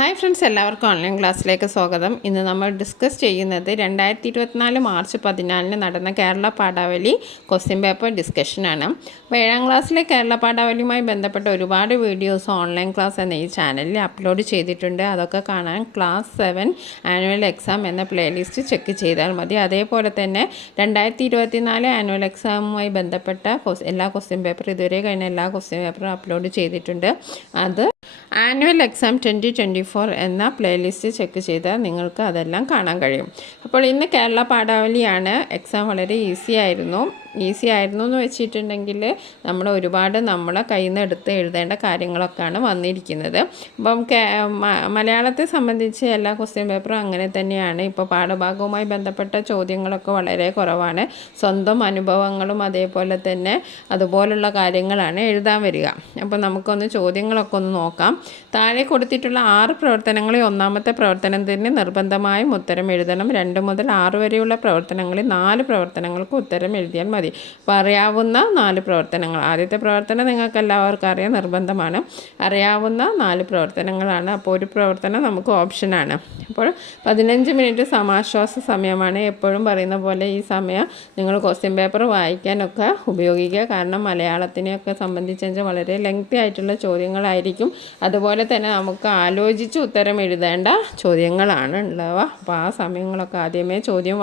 Hi friends, എല്ലാവർക്കും online ക്ലാസ്സിലേക്ക് സ്വാഗതം. ഇന്ന് നമ്മൾ ഡിസ്കസ് ചെയ്യുന്നത് 2024 മാർച്ച് 14 നടന്ന കേരള പാഠാവലി ക്വസ്റ്റ്യൻ പേപ്പർ ഡിസ്കഷനാണ്. അപ്പോൾ 7ാം ക്ലാസ്സിലെ കേരള പാഠാവലിയുമായി ബന്ധപ്പെട്ട ഒരുപാട് വീഡിയോസ് ഓൺലൈൻ ക്ലാസ് എന്ന ഈ ചാനലിൽ അപ്ലോഡ് ചെയ്തിട്ടുണ്ട്. അതൊക്കെ കാണാൻ ക്ലാസ് 7 ആനുവൽ എക്സാം എന്ന പ്ലേലിസ്റ്റ് ചെക്ക് ചെയ്താൽ മതി. അതേപോലെ തന്നെ 2024 ആനുവൽ എക്സാമുമായി ബന്ധപ്പെട്ട എല്ലാ ക്വസ്റ്റ്യൻ പേപ്പറും ഇതുവരെ കഴിഞ്ഞ എല്ലാ ക്വസ്റ്റ്യൻ പേപ്പറും അപ്ലോഡ് ചെയ്തിട്ടുണ്ട്. അത് ആനുവൽ എക്സാം 2024 എന്ന പ്ലേലിസ്റ്റ് ചെക്ക് ചെയ്താൽ നിങ്ങൾക്ക് അതെല്ലാം കാണാൻ കഴിയും. അപ്പോൾ ഇന്ന് കേരള പാഠാവലിയാണ്. എക്സാം വളരെ ഈസി ആയിരുന്നു എന്ന് വെച്ചിട്ടുണ്ടെങ്കിൽ നമ്മളെ കയ്യിൽ നിന്ന് എടുത്ത് എഴുതേണ്ട കാര്യങ്ങളൊക്കെയാണ് വന്നിരിക്കുന്നത്. അപ്പം മലയാളത്തെ സംബന്ധിച്ച് എല്ലാ ക്വസ്റ്റ്യൻ പേപ്പറും അങ്ങനെ തന്നെയാണ്. ഇപ്പോൾ പാഠഭാഗവുമായി ബന്ധപ്പെട്ട ചോദ്യങ്ങളൊക്കെ വളരെ കുറവാണ്. സ്വന്തം അനുഭവങ്ങളും അതേപോലെ തന്നെ അതുപോലുള്ള കാര്യങ്ങളാണ് എഴുതാൻ വരിക. അപ്പോൾ നമുക്കൊന്ന് ചോദ്യങ്ങളൊക്കെ ഒന്ന് നോക്കാം. താഴെ കൊടുത്തിട്ടുള്ള 6 പ്രവർത്തനങ്ങളിൽ ഒന്നാമത്തെ പ്രവർത്തനത്തിന് നിർബന്ധമായും ഉത്തരം എഴുതണം. 2 മുതൽ 6 വരെയുള്ള പ്രവർത്തനങ്ങളിൽ 4 പ്രവർത്തനങ്ങൾക്ക് ഉത്തരം എഴുതിയാൽ മതി. അപ്പോൾ അറിയാവുന്ന 4 പ്രവർത്തനങ്ങൾ. ആദ്യത്തെ പ്രവർത്തനം നിങ്ങൾക്ക് എല്ലാവർക്കും അറിയാം, നിർബന്ധമാണ്. അറിയാവുന്ന 4 പ്രവർത്തനങ്ങളാണ്. അപ്പോൾ ഒരു പ്രവർത്തനം നമുക്ക് ഓപ്ഷനാണ്. അപ്പോൾ 15 മിനിറ്റ് സമാശ്വാസ സമയമാണ്. എപ്പോഴും പറയുന്ന പോലെ ഈ സമയം നിങ്ങൾ ക്വസ്റ്റ്യൻ പേപ്പർ വായിക്കാനൊക്കെ ഉപയോഗിക്കുക. കാരണം മലയാളത്തിനെയൊക്കെ സംബന്ധിച്ച് വളരെ ലെങ്തി ആയിട്ടുള്ള ചോദ്യങ്ങളായിരിക്കും. അതുപോലെ തന്നെ നമുക്ക് ആലോചിച്ച് ഉത്തരം എഴുതേണ്ട ചോദ്യങ്ങളാണ് ഉള്ളവ. അപ്പോൾ ആ സമയങ്ങളൊക്കെ ആദ്യമേ ചോദ്യം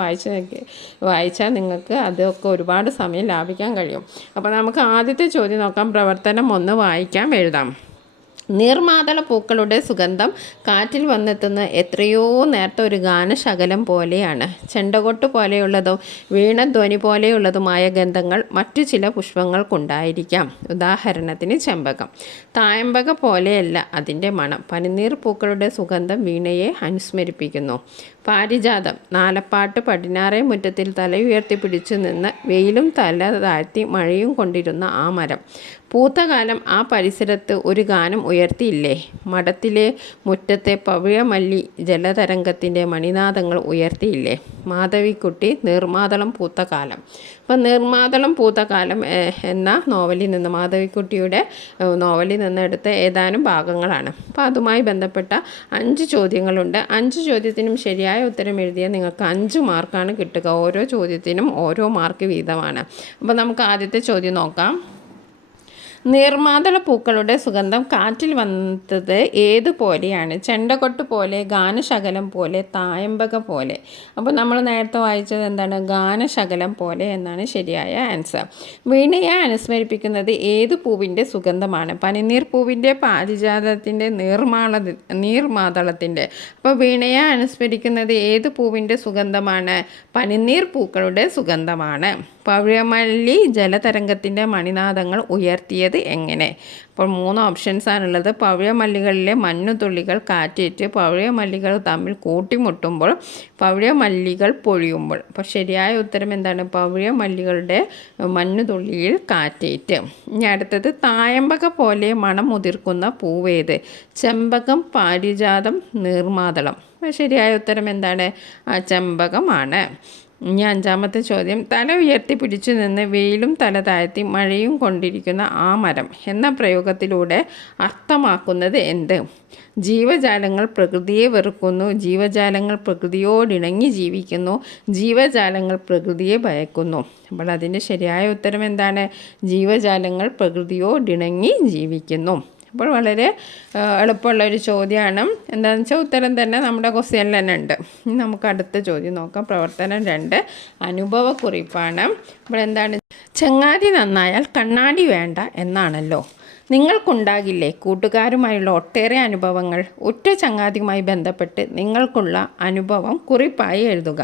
വായിച്ചാൽ നിങ്ങൾക്ക് അതൊക്കെ ഒരുപാട് സമയം ലാഭിക്കാൻ കഴിയും. അപ്പോൾ നമുക്ക് ആദ്യത്തെ ചോദ്യം നോക്കാം. പ്രവർത്തനം 1 വായിക്കാം, എഴുതാം. നീർമാതള പൂക്കളുടെ സുഗന്ധം കാറ്റിൽ വന്നെത്തുന്ന എത്രയോ നേരത്തെ ഒരു ഗാനശകലം പോലെയാണ്. ചെണ്ടകൊട്ട് പോലെയുള്ളതോ വീണധ്വനി പോലെയുള്ളതുമായ ഗന്ധങ്ങൾ മറ്റു ചില പുഷ്പങ്ങൾക്കുണ്ടായിരിക്കാം. ഉദാഹരണത്തിന് ചെമ്പകം. തായമ്പക പോലെയല്ല അതിൻ്റെ മണം. പനിനീർ പൂക്കളുടെ സുഗന്ധം വീണയെ അനുസ്മരിപ്പിക്കുന്നു. പാരിജാതം. നാലപ്പാട്ട് പടിഞ്ഞാറേ മുറ്റത്തിൽ തലയുയർത്തി പിടിച്ചു നിന്ന് വെയിലും തല താഴ്ത്തി മഴയും കൊണ്ടിരുന്ന ആ മരം. പൂത്തകാലം ആ പരിസരത്ത് ഒരു ഗാനം ഉയർത്തിയില്ലേ? മഠത്തിലെ മുറ്റത്തെ പവിഴമല്ലി ജലതരംഗത്തിൻ്റെ മണിനാദങ്ങൾ ഉയർത്തിയില്ലേ? മാധവിക്കുട്ടി. നീർമാതളം പൂത്ത കാലം. അപ്പം നീർമാതളം പൂത്ത കാലം എന്ന നോവലിൽ നിന്ന്, മാധവിക്കുട്ടിയുടെ നോവലിൽ നിന്ന് എടുത്ത ഏതാനും ഭാഗങ്ങളാണ്. അപ്പോൾ അതുമായി ബന്ധപ്പെട്ട 5 ചോദ്യങ്ങളുണ്ട്. 5 ചോദ്യത്തിനും ശരിയായ ഉത്തരം എഴുതിയാൽ നിങ്ങൾക്ക് 5 മാർക്കാണ് കിട്ടുക. ഓരോ ചോദ്യത്തിനും ഓരോ മാർക്ക് വീതമാണ്. അപ്പോൾ നമുക്ക് ആദ്യത്തെ ചോദ്യം നോക്കാം. നീർമാതള പൂക്കളുടെ സുഗന്ധം കാറ്റിൽ വന്നത് ഏതുപോലെയാണ്? ചെണ്ടകൊട്ട് പോലെ, ഗാനശകലം പോലെ, തായമ്പക പോലെ. അപ്പോൾ നമ്മൾ നേരത്തെ വായിച്ചത് എന്താണ്? ഗാനശകലം പോലെ എന്നാണ് ശരിയായ ആൻസർ. വീണയെ അനുസ്മരിപ്പിക്കുന്നത് ഏത് പൂവിൻ്റെ സുഗന്ധമാണ്? പനിനീർ പൂവിൻ്റെ, പാരിജാതത്തിൻ്റെ, നീർമാതളത്തിൻ്റെ. അപ്പോൾ വീണയെ അനുസ്മരിക്കുന്നത് ഏത് പൂവിൻ്റെ സുഗന്ധമാണ്? പനിനീർ പൂക്കളുടെ സുഗന്ധമാണ്. പവിഴമല്ലി ജലതരംഗത്തിൻ്റെ മണിനാദങ്ങൾ ഉയർത്തിയത് എങ്ങനെ? അപ്പോൾ 3 ഓപ്ഷൻസാണുള്ളത്. പവിഴമല്ലികളിലെ മഞ്ഞുതുള്ളികൾ കാറ്റേറ്റ് പവിഴമല്ലികൾ തമ്മിൽ കൂട്ടിമുട്ടുമ്പോൾ, പവിഴമല്ലികൾ പൊഴിയുമ്പോൾ. അപ്പോൾ ശരിയായ ഉത്തരം എന്താണ്? പവിഴമല്ലികളുടെ മഞ്ഞുതുള്ളിയിൽ കാറ്റേറ്റ്. ഇനി അടുത്തത് തായമ്പക പോലെ മണം മുതിർക്കുന്ന പൂവേത്? ചെമ്പകം, പാരിജാതം, നീർമാതളം. അപ്പോൾ ശരിയായ ഉത്തരം എന്താണ്? ചെമ്പകമാണ്. ഇനി 5ാമത്തെ ചോദ്യം. തല ഉയർത്തി പിടിച്ചു നിന്ന് വെയിലും തല താഴ്ത്തി മഴയും കൊണ്ടിരിക്കുന്ന ആ മരം എന്ന പ്രയോഗത്തിലൂടെ അർത്ഥമാക്കുന്നത് എന്ത്? ജീവജാലങ്ങൾ പ്രകൃതിയെ വെറുക്കുന്നു, ജീവജാലങ്ങൾ പ്രകൃതിയോടിണങ്ങി ജീവിക്കുന്നു, ജീവജാലങ്ങൾ പ്രകൃതിയെ ഭയക്കുന്നു. അപ്പോൾ അതിൻ്റെ ശരിയായ ഉത്തരം എന്താണ്? ജീവജാലങ്ങൾ പ്രകൃതിയോടിണങ്ങി ജീവിക്കുന്നു. അപ്പോൾ വളരെ എളുപ്പമുള്ളൊരു ചോദ്യമാണ്. എന്താണെന്ന് വെച്ചാൽ ഉത്തരം തന്നെ നമ്മുടെ ക്വസ്റ്റ്യനിൽ തന്നെ ഉണ്ട്. ഇനി നമുക്ക് അടുത്ത ചോദ്യം നോക്കാം. പ്രവർത്തനം 2 അനുഭവക്കുറിപ്പാണ്. അപ്പോൾ എന്താണ്? ചങ്ങാതി നന്നായാൽ കണ്ണാടി വേണ്ട എന്നാണല്ലോ. നിങ്ങൾക്കുണ്ടാകില്ലേ കൂട്ടുകാരുമായുള്ള ഒട്ടേറെ അനുഭവങ്ങൾ? ഒറ്റ ചങ്ങാതിയുമായി ബന്ധപ്പെട്ട് നിങ്ങൾക്കുള്ള അനുഭവം കുറിപ്പായി എഴുതുക.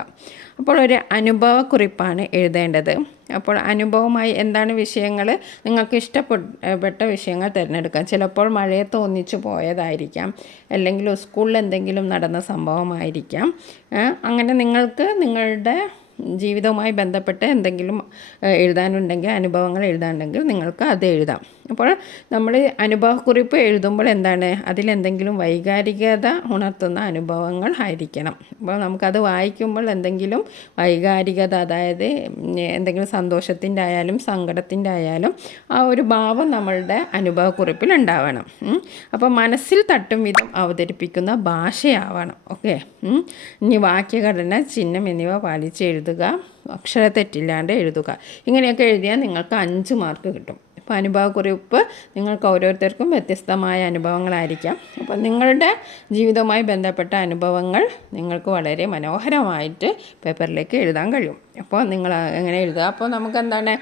അപ്പോൾ ഒരു അനുഭവക്കുറിപ്പാണ് എഴുതേണ്ടത്. അപ്പോൾ അനുഭവമായി എന്താണ് വിഷയങ്ങൾ? നിങ്ങൾക്ക് ഇഷ്ടപ്പെട്ട വിഷയങ്ങൾ തിരഞ്ഞെടുക്കാം. ചിലപ്പോൾ മഴയത്ത് ഒന്നിച്ചു പോയതായിരിക്കാം, അല്ലെങ്കിൽ സ്കൂളിൽ എന്തെങ്കിലും നടന്ന സംഭവമായിരിക്കാം. അങ്ങനെ നിങ്ങൾക്ക് നിങ്ങളുടെ ജീവിതവുമായി ബന്ധപ്പെട്ട് എന്തെങ്കിലും എഴുതാനുണ്ടെങ്കിൽ, അനുഭവങ്ങൾ എഴുതാനുണ്ടെങ്കിൽ നിങ്ങൾക്ക് അത് എഴുതാം. അപ്പോൾ നമ്മൾ അനുഭവക്കുറിപ്പ് എഴുതുമ്പോൾ എന്താണ്, അതിലെന്തെങ്കിലും വൈകാരികത ഉണർത്തുന്ന അനുഭവങ്ങൾ ആയിരിക്കണം. അപ്പോൾ നമുക്കത് വായിക്കുമ്പോൾ എന്തെങ്കിലും വൈകാരികത, അതായത് എന്തെങ്കിലും സന്തോഷത്തിൻ്റെ ആയാലും സങ്കടത്തിൻ്റെ ആയാലും ആ ഒരു ഭാവം നമ്മളുടെ അനുഭവക്കുറിപ്പിൽ ഉണ്ടാവണം. അപ്പോൾ മനസ്സിൽ തട്ടും വിധം അവതരിപ്പിക്കുന്ന ഭാഷയാവണം. ഓക്കെ. ഇനി വാക്യഘടന, ചിഹ്നം എന്നിവ പാലിച്ച് എഴുതുക, അക്ഷരത്തെറ്റില്ലാണ്ട് എഴുതുക. ഇങ്ങനെയൊക്കെ എഴുതിയാൽ നിങ്ങൾക്ക് 5 മാർക്ക് കിട്ടും. അപ്പോൾ അനുഭവക്കുറിപ്പ് നിങ്ങൾക്ക് ഓരോരുത്തർക്കും വ്യത്യസ്തമായ അനുഭവങ്ങളായിരിക്കാം. അപ്പോൾ നിങ്ങളുടെ ജീവിതവുമായി ബന്ധപ്പെട്ട അനുഭവങ്ങൾ നിങ്ങൾക്ക് വളരെ മനോഹരമായിട്ട് പേപ്പറിലേക്ക് എഴുതാൻ കഴിയും. അപ്പോൾ നിങ്ങൾ എങ്ങനെ എഴുതുക? അപ്പോൾ നമുക്കെന്താണ്,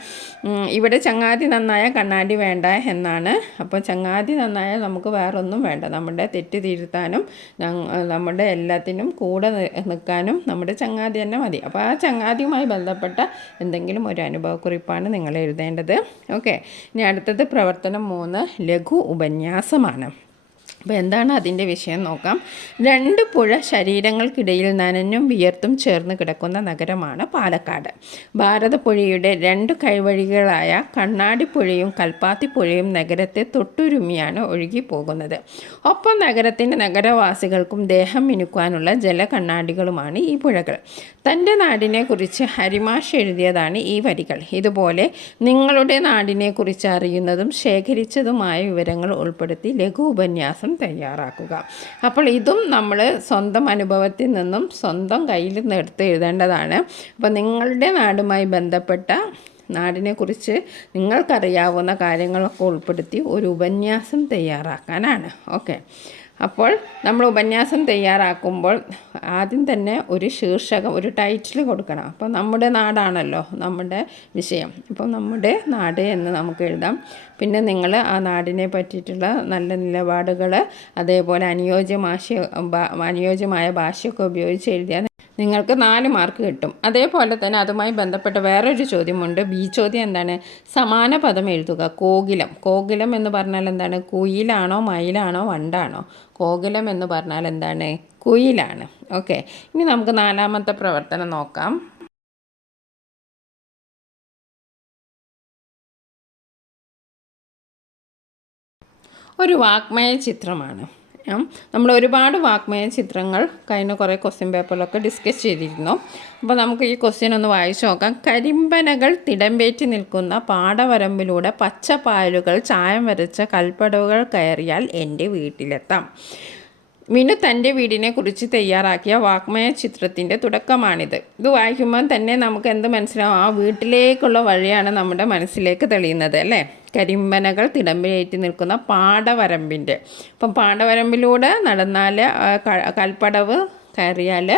ഇവിടെ ചങ്ങാതി നന്നായ കണ്ണാടി വേണ്ട എന്നാണ്. അപ്പോൾ ചങ്ങാതി നന്നായാൽ നമുക്ക് വേറൊന്നും വേണ്ട. നമ്മുടെ തെറ്റ് തിരുത്താനും നമ്മുടെ എല്ലാത്തിനും കൂടെ നിൽക്കാനും നമ്മുടെ ചങ്ങാതി തന്നെ മതി. അപ്പോൾ ആ ചങ്ങാതിയുമായി ബന്ധപ്പെട്ട എന്തെങ്കിലും ഒരു അനുഭവക്കുറിപ്പാണ് നിങ്ങൾ എഴുതേണ്ടത്. ഓക്കെ. ഇനി അടുത്തത് പ്രവർത്തനം 3, ലഘു ഉപന്യാസമാണ്. അപ്പോൾ എന്താണ് അതിൻ്റെ വിഷയം നോക്കാം. 2 പുഴ ശരീരങ്ങൾക്കിടയിൽ നനഞ്ഞും വിയർത്തും ചേർന്ന് കിടക്കുന്ന നഗരമാണ് പാലക്കാട്. ഭാരതപ്പുഴയുടെ 2 കൈവഴികളായ കണ്ണാടിപ്പുഴയും കൽപ്പാത്തിപ്പുഴയും നഗരത്തെ തൊട്ടുരുമ്മിയാണ് ഒഴുകിപ്പോകുന്നത്. ഒപ്പം നഗരത്തിൻ്റെ നഗരവാസികൾക്കും ദേഹം മിനുക്കാനുള്ള ജലകണ്ണാടികളുമാണ് ഈ പുഴകൾ. തൻ്റെ നാടിനെക്കുറിച്ച് ഹരിമാഷ് എഴുതിയതാണ് ഈ വരികൾ. ഇതുപോലെ നിങ്ങളുടെ നാടിനെക്കുറിച്ച് അറിയുന്നതും ശേഖരിച്ചതുമായ വിവരങ്ങൾ ഉൾപ്പെടുത്തി ലഘു ഉപന്യാസം തയ്യാറാക്കുക. അപ്പോൾ ഇതും നമ്മൾ സ്വന്തം അനുഭവത്തിൽ നിന്നും സ്വന്തം കയ്യിൽ നിന്ന് എടുത്ത് എഴുതേണ്ടതാണ്. അപ്പോൾ നിങ്ങളുടെ നാടുമായി ബന്ധപ്പെട്ട നാടിനെക്കുറിച്ച് നിങ്ങൾക്കറിയാവുന്ന കാര്യങ്ങളൊക്കെ ഉൾപ്പെടുത്തി ഒരു ഉപന്യാസം തയ്യാറാക്കാനാണ്. ഓക്കെ. അപ്പോൾ നമ്മൾ ഉപന്യാസം തയ്യാറാക്കുമ്പോൾ ആദ്യം തന്നെ ഒരു ശീർഷകം, ഒരു ടൈറ്റിൽ കൊടുക്കണം. അപ്പോൾ നമ്മുടെ നാടാണല്ലോ നമ്മുടെ വിഷയം. അപ്പോൾ നമ്മുടെ നാട് എന്ന് നമുക്ക് എഴുതാം. പിന്നെ നിങ്ങൾ ആ നാടിനെ പറ്റിയിട്ടുള്ള നല്ല നിലപാടുകൾ, അതേപോലെ അനുയോജ്യമായ ഭാഷയൊക്കെ ഉപയോഗിച്ച് എഴുതിയാൽ നിങ്ങൾക്ക് 4 മാർക്ക് കിട്ടും. അതേപോലെ തന്നെ അതുമായി ബന്ധപ്പെട്ട വേറൊരു ചോദ്യമുണ്ട്. ബി ചോദ്യം എന്താണ്? സമാന പദം എഴുതുക. കോകിലം. കോകിലം എന്ന് പറഞ്ഞാൽ എന്താണ്? കുയിലാണോ മയിലാണോ വണ്ടാണോ? കോകിലം എന്ന് പറഞ്ഞാൽ എന്താണ്? കുയിലാണ്. ഓക്കെ. ഇനി നമുക്ക് 4ാമത്തെ പ്രവർത്തനം നോക്കാം. ഒരു വാഗ്മയ ചിത്രമാണ്. നമ്മൾ ഒരുപാട് വാഗ്മയ ചിത്രങ്ങൾ കഴിഞ്ഞ കുറേ ക്വസ്റ്റ്യൻ പേപ്പറിലൊക്കെ ഡിസ്കസ് ചെയ്തിരുന്നു. അപ്പോൾ നമുക്ക് ഈ ക്വസ്റ്റ്യൻ ഒന്ന് വായിച്ചു നോക്കാം. കരിമ്പനകൾ തിടമ്പേറ്റി നിൽക്കുന്ന പാടവരമ്പിലൂടെ പച്ചപ്പായലുകൾ ചായം വരച്ച കൽപ്പടവുകൾ കയറിയാൽ എൻ്റെ വീട്ടിലെത്താം. മിനു തൻ്റെ വീടിനെക്കുറിച്ച് തയ്യാറാക്കിയ വാഗ്മയ ചിത്രത്തിൻ്റെ തുടക്കമാണിത്. ഇത് വായിക്കുമ്പോൾ തന്നെ നമുക്ക് എന്ത് മനസ്സിലാവും? ആ വീട്ടിലേക്കുള്ള വഴിയാണ് നമ്മുടെ മനസ്സിലേക്ക് തെളിയുന്നത് അല്ലേ? കരിമ്പനകൾ തിടമ്പേറ്റി നിൽക്കുന്ന പാടവരമ്പിൻ്റെ. അപ്പം പാടവരമ്പിലൂടെ നടന്നാൽ കൽപ്പടവ് കയറിയാൽ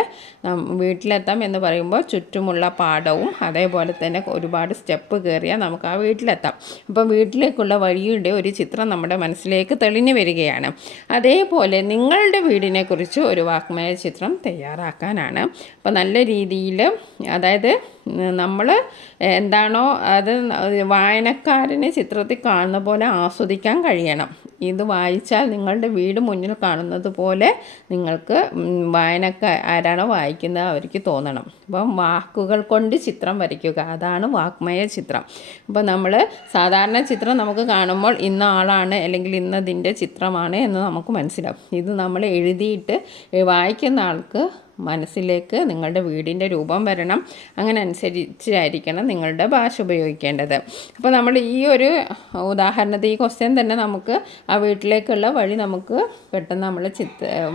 വീട്ടിലെത്താം എന്ന് പറയുമ്പോൾ ചുറ്റുമുള്ള പാടവും അതേപോലെ തന്നെ ഒരുപാട് സ്റ്റെപ്പ് കയറിയാൽ നമുക്ക് ആ വീട്ടിലെത്താം. അപ്പം വീട്ടിലേക്കുള്ള വഴിയുടെ ഒരു ചിത്രം നമ്മുടെ മനസ്സിലേക്ക് തെളിഞ്ഞു വരികയാണ്. അതേപോലെ നിങ്ങളുടെ വീടിനെക്കുറിച്ച് ഒരു വാഗ്മയ ചിത്രം തയ്യാറാക്കാനാണ്. അപ്പോൾ നല്ല രീതിയിൽ, അതായത് നമ്മൾ എന്താണോ അത് വായനക്കാരനെ ചിത്രത്തിൽ കാണുന്ന പോലെ ആസ്വദിക്കാൻ കഴിയണം. ഇത് വായിച്ചാൽ നിങ്ങളുടെ വീട് മുന്നിൽ കാണുന്നത് പോലെ നിങ്ങൾക്ക് ആരാണോ വായിക്കുന്നത് അവർക്ക് തോന്നണം. അപ്പം വാക്കുകൾ കൊണ്ട് ചിത്രം വരയ്ക്കുക, അതാണ് വാഗ്മയ ചിത്രം. അപ്പോൾ നമ്മൾ സാധാരണ ചിത്രം നമുക്ക് കാണുമ്പോൾ ഇന്ന ആളാണ് അല്ലെങ്കിൽ ഇന്നതിൻ്റെ ചിത്രമാണ് എന്ന് നമുക്ക് മനസ്സിലാവും. ഇത് നമ്മൾ എഴുതിയിട്ട് വായിക്കുന്ന ആൾക്ക് മനസ്സിലേക്ക് നിങ്ങളുടെ വീടിൻ്റെ രൂപം വരണം. അങ്ങനെ അനുസരിച്ചായിരിക്കണം നിങ്ങളുടെ ഭാഷ ഉപയോഗിക്കേണ്ടത്. അപ്പോൾ നമ്മൾ ഈ ഒരു ഉദാഹരണത്തിൽ ഈ ക്വസ്റ്റ്യൻ തന്നെ നമുക്ക് ആ വീട്ടിലേക്കുള്ള വഴി നമുക്ക് പെട്ടെന്ന് നമ്മൾ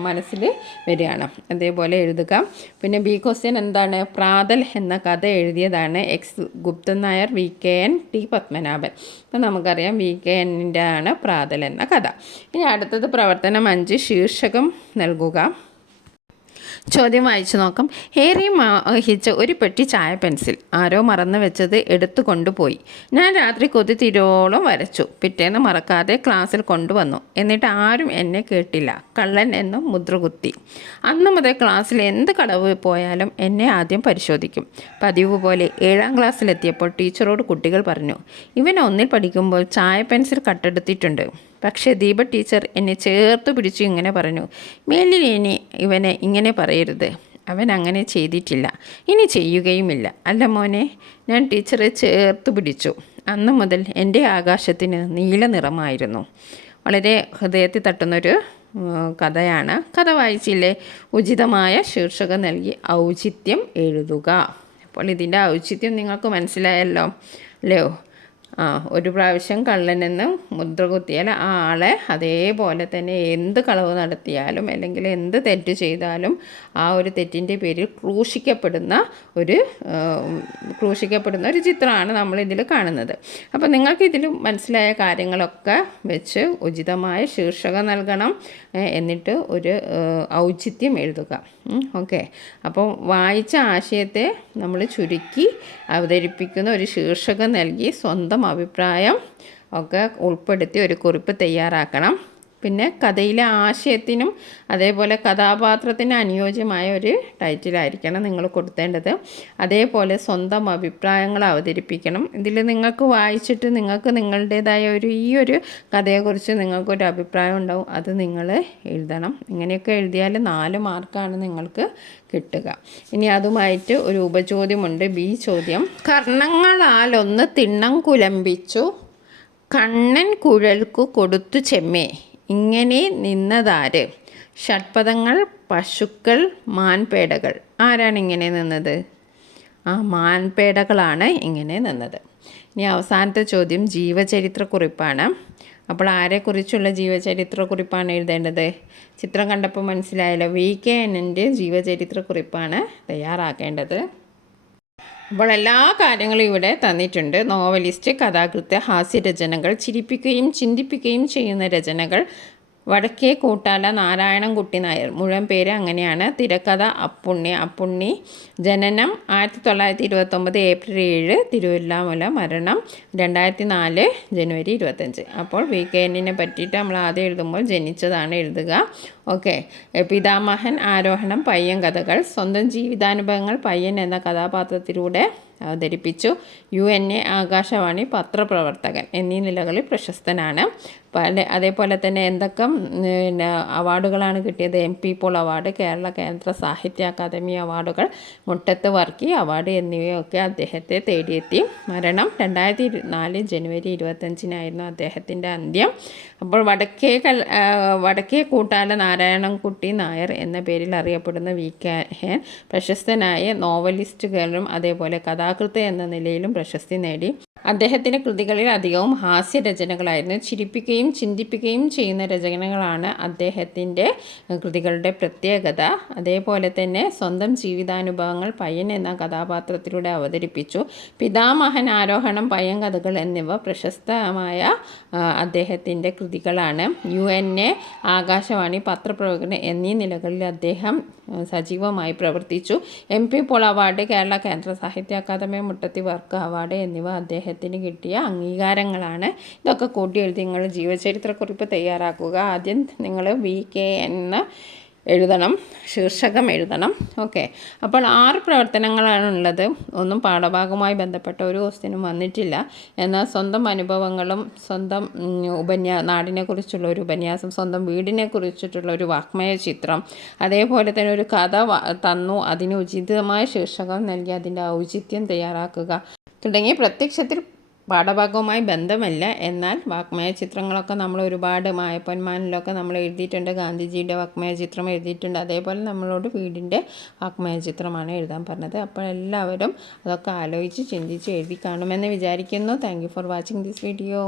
മനസ്സിൽ വരികയാണ്. അതേപോലെ എഴുതുക. പിന്നെ ബി ക്വസ്റ്റ്യൻ എന്താണ്? പ്രാതൽ എന്ന കഥ എഴുതിയതാണ് X Guptan Nair, VKN T Padmanabhan. അപ്പോൾ നമുക്കറിയാം VKNൻ്റെ ആണ് പ്രാതൽ എന്ന കഥ. ഇനി അടുത്തത് പ്രവർത്തനം 5, ശീർഷകം നൽകുക. ചോദ്യം വായിച്ചു നോക്കാം. ഏറെ മോഹിച്ച ഒരു പെട്ടി ചായ പെൻസിൽ ആരോ മറന്നു വെച്ചത് എടുത്തു കൊണ്ടുപോയി. ഞാൻ രാത്രി കൊതി തീരോളം വരച്ചു. പിറ്റേന്ന് മറക്കാതെ ക്ലാസ്സിൽ കൊണ്ടുവന്നു. എന്നിട്ട് ആരും എന്നെ കേട്ടില്ല. കള്ളൻ എന്നും മുദ്രകുത്തി. അന്നു മുതൽ ക്ലാസ്സിൽ എന്ത് കളവ് പോയാലും എന്നെ ആദ്യം പരിശോധിക്കും. പതിവ് പോലെ 7ാം ക്ലാസ്സിലെത്തിയപ്പോൾ ടീച്ചറോട് കുട്ടികൾ പറഞ്ഞു, ഇവൻ 1ൽ പഠിക്കുമ്പോൾ ചായ പെൻസിൽ കട്ടെടുത്തിട്ടുണ്ട്. പക്ഷേ ദീപ ടീച്ചർ എന്നെ ചേർത്ത് പിടിച്ചു ഇങ്ങനെ പറഞ്ഞു, മേലിൽ ഇവനെ ഇങ്ങനെ പറയരുത്. അവൻ അങ്ങനെ ചെയ്തിട്ടില്ല, ഇനി ചെയ്യുകയുമില്ല. അല്ല മോനെ, ഞാൻ ടീച്ചറെ ചേർത്ത് പിടിച്ചു. അന്നു മുതൽ എൻ്റെ ആകാശത്തിന് നീല നിറമായിരുന്നു. വളരെ ഹൃദയത്തിൽ തട്ടുന്നൊരു കഥയാണ്. കഥ വായിച്ചില്ലേ? ഉചിതമായ ശീർഷകം നൽകി ഔചിത്യം എഴുതുക. അപ്പോൾ ഇതിൻ്റെ ഔചിത്യം നിങ്ങൾക്ക് മനസ്സിലായല്ലോ അല്ലയോ? ഒരു പ്രാവശ്യം കള്ളനെന്ന് മുദ്ര കുത്തിയാൽ ആ ആളെ അതേപോലെ തന്നെ എന്ത് കളവ് നടത്തിയാലും അല്ലെങ്കിൽ എന്ത് തെറ്റ് ചെയ്താലും ആ ഒരു തെറ്റിൻ്റെ പേരിൽ ക്രൂശിക്കപ്പെടുന്ന ഒരു ചിത്രമാണ് നമ്മളിതിൽ കാണുന്നത്. അപ്പോൾ നിങ്ങൾക്ക് ഇതിൽ മനസ്സിലായ കാര്യങ്ങളൊക്കെ വെച്ച് ഉചിതമായ ശീർഷകം നൽകണം, എന്നിട്ട് ഒരു ഔചിത്യം എഴുതുക. ഓക്കെ. അപ്പോൾ വായിച്ച ആശയത്തെ നമ്മൾ ചുരുക്കി അവതരിപ്പിക്കുന്ന ഒരു ശീർഷകം നൽകി സ്വന്തം അഭിപ്രായം ഒക്കെ ഉൾപ്പെടുത്തി ഒരു കുറിപ്പ് തയ്യാറാക്കണം. പിന്നെ കഥയിലെ ആശയത്തിനും അതേപോലെ കഥാപാത്രത്തിന് അനുയോജ്യമായ ഒരു ടൈറ്റിലായിരിക്കണം നിങ്ങൾ കൊടുത്തേണ്ടത്. അതേപോലെ സ്വന്തം അഭിപ്രായങ്ങൾ അവതരിപ്പിക്കണം. ഇതിൽ നിങ്ങൾക്ക് വായിച്ചിട്ട് നിങ്ങൾക്ക് നിങ്ങളുടേതായ ഈ ഒരു കഥയെക്കുറിച്ച് നിങ്ങൾക്കൊരു അഭിപ്രായം ഉണ്ടാവും, അത് നിങ്ങൾ എഴുതണം. ഇങ്ങനെയൊക്കെ എഴുതിയാൽ 4 മാർക്കാണ് നിങ്ങൾക്ക് കിട്ടുക. ഇനി അതുമായിട്ട് ഒരു ഉപചോദ്യമുണ്ട്, ബി ചോദ്യം. കർണങ്ങളാലൊന്ന് തിണ്ണം കുലമ്പിച്ചു കണ്ണൻ കുഴൽക്കു കൊടുത്തു ചെമ്മേ, ഇങ്ങനെ നിന്നതാര്? ഷഡ്പദങ്ങൾ, പശുക്കൾ, മാൻപേടകൾ. ആരാണ് ഇങ്ങനെ നിന്നത്? മാൻപേടകളാണ് ഇങ്ങനെ നിന്നത്. ഇനി അവസാനത്തെ ചോദ്യം ജീവചരിത്രക്കുറിപ്പാണ്. അപ്പോൾ ആരെക്കുറിച്ചുള്ള ജീവചരിത്രക്കുറിപ്പാണ് എഴുതേണ്ടത്? ചിത്രം കണ്ടപ്പോൾ മനസ്സിലായല്ലോ, VKNൻ്റെ ജീവചരിത്രക്കുറിപ്പാണ് തയ്യാറാക്കേണ്ടത്. അപ്പോൾ എല്ലാ കാര്യങ്ങളും ഇവിടെ തന്നിട്ടുണ്ട്. നോവലിസ്റ്റ്, കഥാകൃത്ത്, ഹാസ്യരചനകൾ, ചിരിപ്പിക്കുകയും ചിന്തിപ്പിക്കുകയും ചെയ്യുന്ന രചനകൾ. വടക്കേ കൂട്ടാല നാരായണൻകുട്ടി നായർ, മുഴുവൻ പേര് അങ്ങനെയാണ്. തിരക്കഥ അപ്പുണ്ണി. ജനനം 1929 ഏപ്രിൽ 7, തിരുവല്ലാമല. മരണം 2004 ജനുവരി 25. അപ്പോൾ VKNനെ പറ്റിയിട്ട് നമ്മൾ ആദ്യം എഴുതുമ്പോൾ ജനിച്ചതാണ് എഴുതുക. ഓക്കെ. പിതാമഹൻ, ആരോഹണം, പയ്യൻ കഥകൾ. സ്വന്തം ജീവിതാനുഭവങ്ങൾ പയ്യൻ എന്ന കഥാപാത്രത്തിലൂടെ അവതരിപ്പിച്ചു. UNA ആകാശവാണി പത്രപ്രവർത്തകൻ എന്നീ നിലകളിൽ പ്രശസ്തനാണ്. അതേപോലെ തന്നെ എന്തൊക്കെ അവാർഡുകളാണ് കിട്ടിയത്? MP പോൾ അവാർഡ്, കേന്ദ്ര സാഹിത്യ അക്കാദമി അവാർഡുകൾ, മുട്ടത്ത് വർക്കി അവാർഡ് എന്നിവയൊക്കെ അദ്ദേഹത്തെ തേടിയെത്തി. മരണം 2004 ജനുവരി 25 അദ്ദേഹത്തിൻ്റെ അന്ത്യം. അപ്പോൾ വടക്കേ കൂട്ടാല നാരായണൻകുട്ടി നായർ എന്ന പേരിൽ അറിയപ്പെടുന്ന VKN പ്രശസ്തനായ നോവലിസ്റ്റുകളിലും അതേപോലെ കഥാകൃത്ത് എന്ന നിലയിലും പ്രശസ്തി നേടി. അദ്ദേഹത്തിൻ്റെ കൃതികളിൽ അധികവും ഹാസ്യരചനകളായിരുന്നു. ചിരിപ്പിക്കുകയും ചിന്തിപ്പിക്കുകയും ചെയ്യുന്ന രചനകളാണ് അദ്ദേഹത്തിൻ്റെ കൃതികളുടെ പ്രത്യേകത. അതേപോലെ തന്നെ സ്വന്തം ജീവിതാനുഭവങ്ങൾ പയ്യൻ എന്ന കഥാപാത്രത്തിലൂടെ അവതരിപ്പിച്ചു. പിതാമഹൻ, ആരോഹണം, പയ്യൻ കഥകൾ എന്നിവ പ്രശസ്തമായ അദ്ദേഹത്തിൻ്റെ കൃതികളാണ്. UNA ആകാശവാണി പത്രപ്രവർത്തകൻ എന്നീ നിലകളിൽ അദ്ദേഹം സജീവമായി പ്രവർത്തിച്ചു. MP പോൾ അവാർഡ്, കേന്ദ്ര സാഹിത്യ അക്കാദമി മുട്ടത്തി വർക്ക് അവാർഡ് എന്നിവ അദ്ദേഹത്തിന് കിട്ടിയ അംഗീകാരങ്ങളാണ്. ഇതൊക്കെ കൂട്ടി എഴുതി നിങ്ങൾ ജീവചരിത്രക്കുറിപ്പ് തയ്യാറാക്കുക. ആദ്യം നിങ്ങൾ VKN എഴുതണം, ശീർഷകം എഴുതണം. ഓക്കെ. അപ്പോൾ 6 പ്രവർത്തനങ്ങളാണുള്ളത്. ഒന്നും പാഠഭാഗവുമായി ബന്ധപ്പെട്ട ഒരു ക്വസ്റ്റ്യനും വന്നിട്ടില്ല. എന്നാൽ സ്വന്തം അനുഭവങ്ങളും സ്വന്തം നാടിനെക്കുറിച്ചുള്ള ഒരു ഉപന്യാസം, സ്വന്തം വീടിനെക്കുറിച്ചിട്ടുള്ള ഒരു വാഗ്മയ ചിത്രം, അതേപോലെ തന്നെ ഒരു കഥ തന്നു, അതിന് ഉചിതമായ ശീർഷകം നൽകി അതിൻ്റെ ഔചിത്യം തയ്യാറാക്കുക തുടങ്ങിയ പ്രത്യക്ഷത്തിൽ പാഠഭാഗവുമായി ബന്ധമല്ല, എന്നാൽ വാഗ്മയ ചിത്രങ്ങളൊക്കെ നമ്മൾ ഒരുപാട് മായപ്പന്മാനിലൊക്കെ നമ്മൾ എഴുതിയിട്ടുണ്ട്. ഗാന്ധിജിയുടെ വാഗ്മയ ചിത്രം എഴുതിയിട്ടുണ്ട്. അതേപോലെ നമ്മളോട് വീടിൻ്റെ വാഗ്മയ ചിത്രമാണ് എഴുതാൻ പറഞ്ഞത്. അപ്പോൾ എല്ലാവരും അതൊക്കെ ആലോചിച്ച് ചിന്തിച്ച് എഴുതി കാണുമെന്ന് വിചാരിക്കുന്നു. Thank you for watching this video.